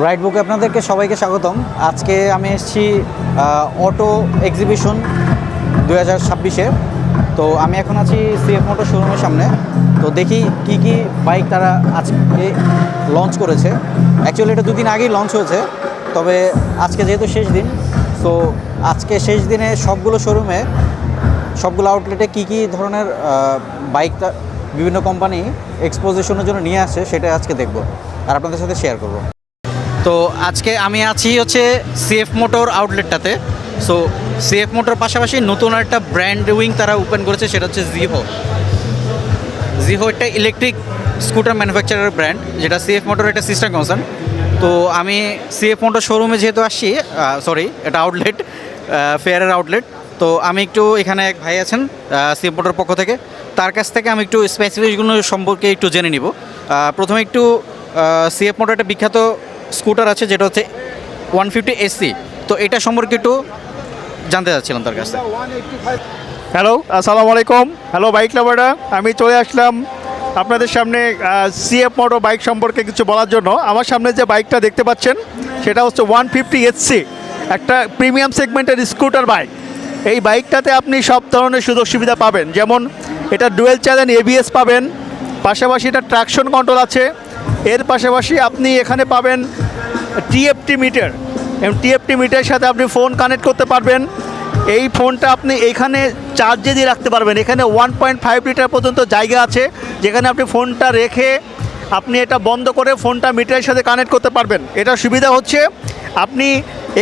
Ride বুকে আপনাদেরকে সবাইকে স্বাগতম। আজকে আমি এসেছি অটো এক্সিবিশন 2026-এ। তো আমি এখন আছি সিএফ মোটর শোরুমের সামনে। তো দেখি কি কি বাইক তারা আজকে লঞ্চ করেছে। অ্যাকচুয়ালি এটা দুদিন আগেই লঞ্চ হয়েছে, তবে আজকে যেহেতু শেষ দিন, সো আজকে শেষ দিনে সবগুলো শোরুমে, সবগুলো আউটলেটে কি কি ধরনের বাইকটা বিভিন্ন কোম্পানি এক্সপোজিশনের জন্য নিয়ে আসে সেটা আজকে দেখব আর আপনাদের সাথে শেয়ার করব। তো আজকে আমি আছি হচ্ছে সিএফ মোটর আউটলেটটাতে। সো সিএফ মোটর পাশাপাশি নতুন একটা ব্র্যান্ড উইং তারা ওপেন করেছে, সেটা হচ্ছে জিহো একটা ইলেকট্রিক স্কুটার ম্যানুফ্যাকচারার ব্র্যান্ড, যেটা সিএফ মোটর একটা সিস্টার কনসার্ন। তো আমি সিএফ মোটর শোরুমে যেহেতু আসছি, এটা আউটলেট, ফেয়ারের আউটলেট। তো আমি একটু এখানে এক ভাই আছেন সিএফ মোটর পক্ষ থেকে, তার কাছ থেকে আমি একটু স্পেসিফিকগুলো সম্পর্কে একটু জেনে নিব। প্রথমে একটু সিএফ মোটর একটা বিখ্যাত স্কুটার আছে যেটা হচ্ছে 150 SC। তো এটা সম্পর্কে একটু জানতে চাচ্ছিলাম তার কাছে। হ্যালো, আসসালামু আলাইকুম। হ্যালো বাইক লাভাররা, আমি চলে আসলাম আপনাদের সামনে সিএফ মোটর বাইক সম্পর্কে কিছু বলার জন্য। আমার সামনে যে বাইকটা দেখতে পাচ্ছেন সেটা হচ্ছে 150 SC, একটা প্রিমিয়াম সেগমেন্টের স্কুটার বাইক। এই বাইকটাতে আপনি সব ধরনের সুযোগ সুবিধা পাবেন, যেমন এটা ডুয়েল চ্যানেল ABS পাবেন, পাশাপাশি এটা ট্রাকশন কন্ট্রোল আছে। এর পাশাপাশি আপনি এখানে পাবেন TFT মিটার, এবং TFT মিটারের সাথে আপনি ফোন কানেক্ট করতে পারবেন। এই ফোনটা আপনি এইখানে চার্জে দিয়ে রাখতে পারবেন। এখানে 1.5 লিটার পর্যন্ত জায়গা আছে, যেখানে আপনি ফোনটা রেখে আপনি এটা বন্ধ করে ফোনটা মিটারের সাথে কানেক্ট করতে পারবেন। এটার সুবিধা হচ্ছে আপনি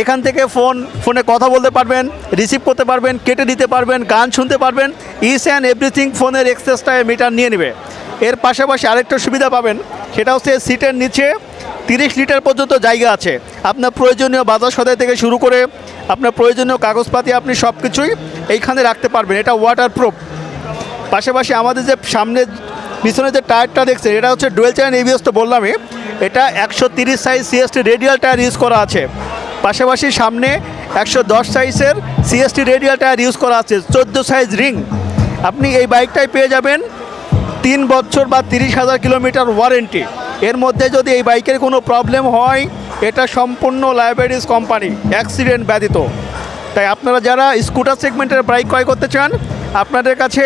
এখান থেকে ফোনে কথা বলতে পারবেন, রিসিভ করতে পারবেন, কেটে দিতে পারবেন, গান শুনতে পারবেন, ইচ অ্যান্ড এভরিথিং ফোনের এক্সেসটা মিটার নিয়ে নেবে। এর পাশাপাশি আরেকটা সুবিধা পাবেন, সেটা হচ্ছে সিটের নিচে 30 লিটার পর্যন্ত জায়গা আছে। আপনার প্রয়োজনীয় বাজার সদাই থেকে শুরু করে আপনার প্রয়োজনীয় কাগজপাতি আপনি সব কিছুই এইখানে রাখতে পারবেন। এটা ওয়াটারপ্রুফ। পাশাপাশি আমাদের যে সামনে পিছনে যে টায়ারটা দেখছেন, এটা হচ্ছে ডুয়েল চ্যানেল ABS, তো বললামই। এটা 130 size CST radial tyre use করা আছে। পাশাপাশি সামনে 110 সাইজের CST রেডিয়াল টায়ার ইউজ করা আছে, 14 সাইজ রিং। আপনি এই বাইকটাই পেয়ে যাবেন 3 বছর বা 30,000 কিলোমিটার ওয়ারেন্টি। এর মধ্যে যদি এই বাইকের কোনো প্রবলেম হয়, এটা সম্পূর্ণ লাইবিলিটিস কোম্পানি, অ্যাক্সিডেন্ট ব্যতীত। তাই আপনারা যারা স্কুটার সেগমেন্টের বাইক ক্রয় করতে চান, আপনাদের কাছে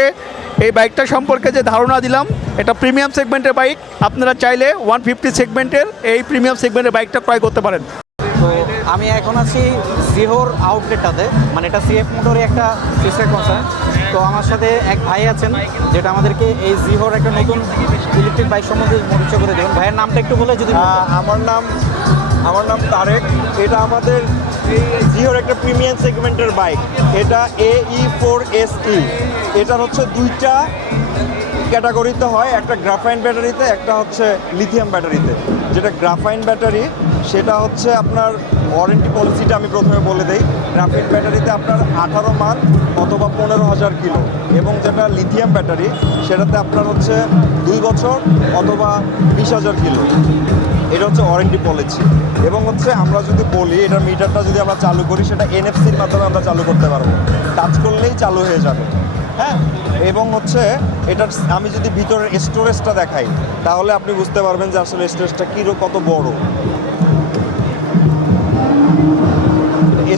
এই বাইকটা সম্পর্কে যে ধারণা দিলাম, এটা প্রিমিয়াম সেগমেন্টের বাইক। আপনারা চাইলে 150 সেগমেন্টের এই প্রিমিয়াম সেগমেন্টের বাইকটা ক্রয় করতে পারেন। তো আমি এখন আছি জিহোর আউটলেটটাতে, মানে এটা সিএফ মোটরের একটা সিস্টার কনসার্ন। তো আমার সাথে এক ভাই আছেন, যেটা আমাদেরকে এই জিহোর একটা নতুন ইলেকট্রিক বাইক সম্বন্ধে পরিচয় করে দেবেন। ভাইয়ের নামটা একটু বলে যদি। আমার নাম তারেক। এটা আমাদের এই জিওর একটা প্রিমিয়াম সেগমেন্টের বাইক। এটা AE4 SE। এটার হচ্ছে দুইটা ক্যাটাগরিতে হয়, একটা গ্রাফাইন ব্যাটারিতে, একটা হচ্ছে লিথিয়াম ব্যাটারিতে। যেটা গ্রাফাইন ব্যাটারি সেটা হচ্ছে আপনার ওয়ারেন্টি পলিসিটা আমি প্রথমে বলে দেই। গ্রাফাইন ব্যাটারিতে আপনার 18 মান্থ অথবা 15,000 কিলো, এবং যেটা লিথিয়াম ব্যাটারি সেটাতে আপনার হচ্ছে 2 বছর অথবা 20,000 কিলো। এটা হচ্ছে ওয়ারেন্টি পলিসি। এবং হচ্ছে আমরা যদি বলি এটার মিটারটা যদি আমরা চালু করি, সেটা NFC-র মাধ্যমে আমরা চালু করতে পারবো, টাচ করলেই চালু হয়ে যাবে। হ্যাঁ, এবং হচ্ছে এটার আমি যদি ভিতরের স্টোরেজটা দেখাই, তাহলে আপনি বুঝতে পারবেন যে আসলে স্টোরেজটা কত বড়।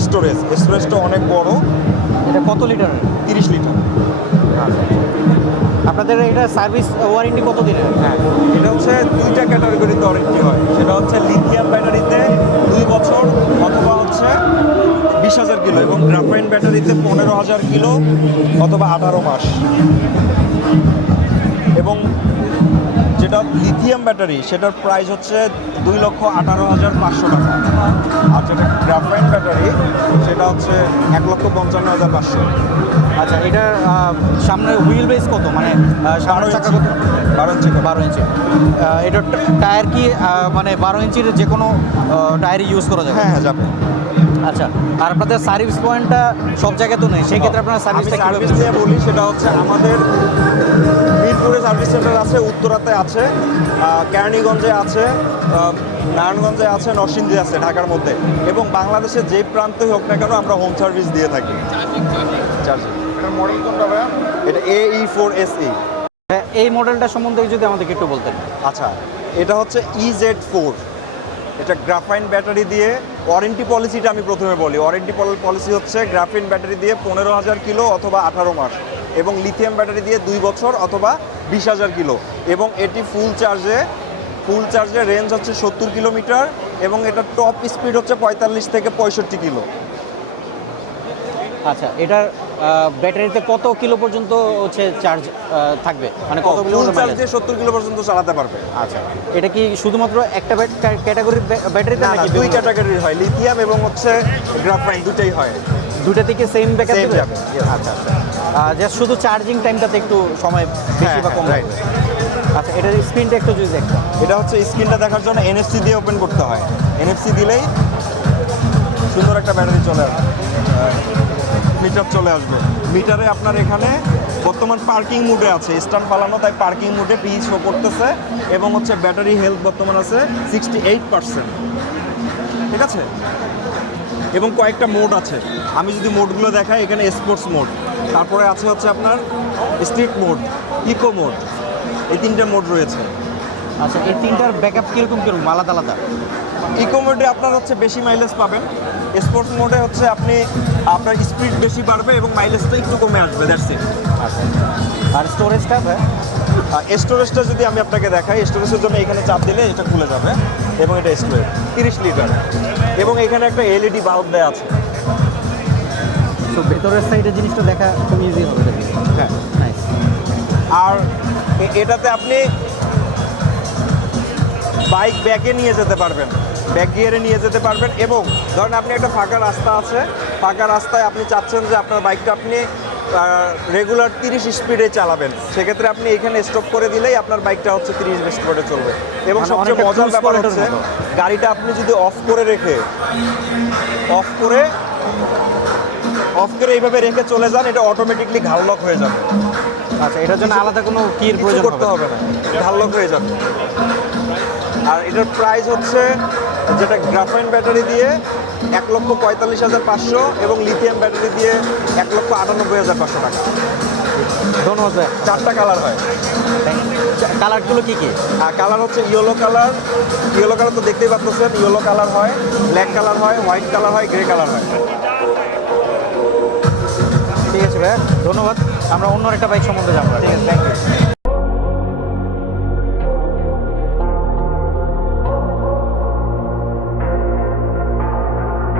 স্টোরেজটা অনেক বড়। এটা কত লিটারের? 30 লিটার। আপনাদের এটা সার্ভিস ওয়ারেন্টি কত দিনের? হ্যাঁ, এটা হচ্ছে দুইটা ক্যাটাগরিতে ওয়ারেন্টি হয়। সেটা হচ্ছে লিথিয়াম ব্যাটারিতে 2 বছর অথবা হচ্ছে 20,000 কিলো, এবং গ্রাফাইন ব্যাটারিতে 15,000 কিলো অথবা 18 মাস। এবং যেটা লিথিয়াম ব্যাটারি সেটার প্রাইস হচ্ছে 2,18,500 টাকা। আর যেটা গ্রাফাইন ব্যাটারি সেটা হচ্ছে 1,55,500। আচ্ছা, এটার সামনের হুইল বেস কত, মানে সামনের চাকা কত? 12 ইঞ্চি। এটার টায়ার কি মানে 12 ইঞ্চির যে কোনো টায়ার ইউজ করা যাবে? হ্যাঁ, যাবে। আচ্ছা, আর আপনাদের সার্ভিস পয়েন্টটা সব জায়গায় তো নেই, সেই ক্ষেত্রে আপনারা সার্ভিস সার্ভিসটা নিয়ে বলি। সেটা হচ্ছে আমাদের মিরপুরে সার্ভিস সেন্টার আছে, উত্তরাতে আছে, কেরানীগঞ্জে আছে, নারায়ণগঞ্জে আছে, নরসিংদী আছে ঢাকার মধ্যে, এবং বাংলাদেশের যে প্রান্তই হোক না কেন আমরা হোম সার্ভিস দিয়ে থাকি। এটার মডেল কোনটা ভাইয়া? এটা AE4 SE। এই মডেলটা সম্বন্ধে যদি আমাদেরকে একটু বলতেন। আচ্ছা, এটা হচ্ছে EZ4। এটা গ্রাফাইন ব্যাটারি দিয়ে। ওয়ারেন্টি পলিসিটা আমি প্রথমে বলি। ওয়ারেন্টি পলিসি হচ্ছে গ্রাফিন ব্যাটারি দিয়ে 15,000 কিলো অথবা 18 মাস, এবং লিথিয়াম ব্যাটারি দিয়ে 2 বছর অথবা 20,000 কিলো। এবং এটি ফুল চার্জে রেঞ্জ হচ্ছে 70 কিলোমিটার, এবং এটা টপ স্পিড হচ্ছে 45 থেকে 65 কিলো। আচ্ছা, এটার ব্যাটারিতে কত কিলো পর্যন্ত হচ্ছে চার্জ থাকবে, মানে কত কিলো ফুল চার্জ দিয়ে 70 কিলো পর্যন্ত চালাতে পারবে। আচ্ছা, এটা কি শুধুমাত্র একটা ক্যাটাগরির ব্যাটারিতে না, নাকি দুই ক্যাটাগরির হয়, লিথিয়াম এবং হচ্ছে গ্রাফাইন, দুটোই হয়। দুটা থেকে সেম ব্যাকআপ Same দিবে? যাবে, yes. আচ্ছা আচ্ছা, জাস্ট শুধু চার্জিং টাইমটাতে একটু সময় বেশি বা কম হ্যাঁ, লাগবে। আচ্ছা, এটার স্ক্রিনটা একটু যদি দেখতাম। এটা হচ্ছে স্ক্রিনটা দেখার জন্য এনএফসি দিয়ে ওপেন করতে হয়। এনএফসি দিলেই সুন্দর একটা ব্যাটারি চলে আসবে, মিটার চলে আসবে। মিটারে আপনার এখানে বর্তমান পার্কিং মোডে আছে, স্ট্যান্ড ফালানো, তাই পার্কিং মোডে পি শো করতেছে, এবং হচ্ছে ব্যাটারি হেলথ বর্তমান আছে 68%। ঠিক আছে, এবং কয়েকটা মোড আছে। আমি যদি মোডগুলো দেখাই, এখানে স্পোর্টস মোড, তারপরে আছে হচ্ছে আপনার স্ট্রিট মোড, ইকো মোড, এই 3টে মোড রয়েছে। আচ্ছা, এই তিনটার ব্যাকআপ কিরকম কিরকম আলাদা আলাদা? ইকো মোডে আপনার হচ্ছে বেশি মাইলেজ পাবেন, স্পোর্টস মোডে হচ্ছে আপনার স্পিড বেশি বাড়বে এবং মাইলেজটা একটু কমে আসবে, দ্যাটস ইট। আচ্ছা, আর স্টোরেজটা? স্টোরেজটা যদি আমি আপনাকে দেখাই, স্টোরেজের জন্য এখানে চাপ দিলে এটা খুলে যাবে, এবং এটা স্টোরেজ 30 লিটার, এবং এখানে একটা এলইডি বাল্ব দেওয়া আছে। তো ভেতরের সাইডে জিনিসটা দেখা খুব ইজি হবে। হ্যাঁ, নাইস। আর এটাতে আপনি বাইক ব্যাকে নিয়ে যেতে পারবেন, ব্যাক গিয়ারে নিয়ে যেতে পারবেন। এবং ধরেন আপনি একটা ফাঁকা রাস্তা আছে, ফাঁকা রাস্তায় আপনি চাচ্ছেন যে আপনার বাইকটা আপনি রেগুলার 30 স্পিডে চালাবেন, সেক্ষেত্রে আপনি এখানে স্টপ করে দিলেই আপনার বাইকটা হচ্ছে 30 স্পিডে চলবে। এবং মানে সবচেয়ে অনেকটা মজার cruise ব্যাপার corridor হচ্ছে, মতো। গাড়িটা আপনি যদি অফ করে এইভাবে রেখে চলে যান, এটা অটোমেটিকলি ঘাল লক হয়ে যাবে। আচ্ছা, এটার জন্য আলাদা কোনো কির কিছু প্রয়োজন করতে হবে না, ঘাল লক হয়ে যাবে। আর এটার প্রাইস হচ্ছে, যেটা গ্রাফাইন ব্যাটারি দিয়ে 1,45,500 এবং লিথিয়াম ব্যাটারি দিয়ে 1,98,500 টাকা। ধন্যবাদ ভাই। 4টা কালার হয়। কালারগুলো কি কি? আর কালার হচ্ছে ইয়েলো কালার তো দেখতেই পাচ্ছেন, ইয়েলো কালার হয়, ব্ল্যাক কালার হয়, হোয়াইট কালার হয়, গ্রে কালার হয়। ঠিক আছে ভাই, ধন্যবাদ। আমরা অন্য একটা বাইক সম্বন্ধে জানবো। ঠিক আছে, থ্যাংক ইউ।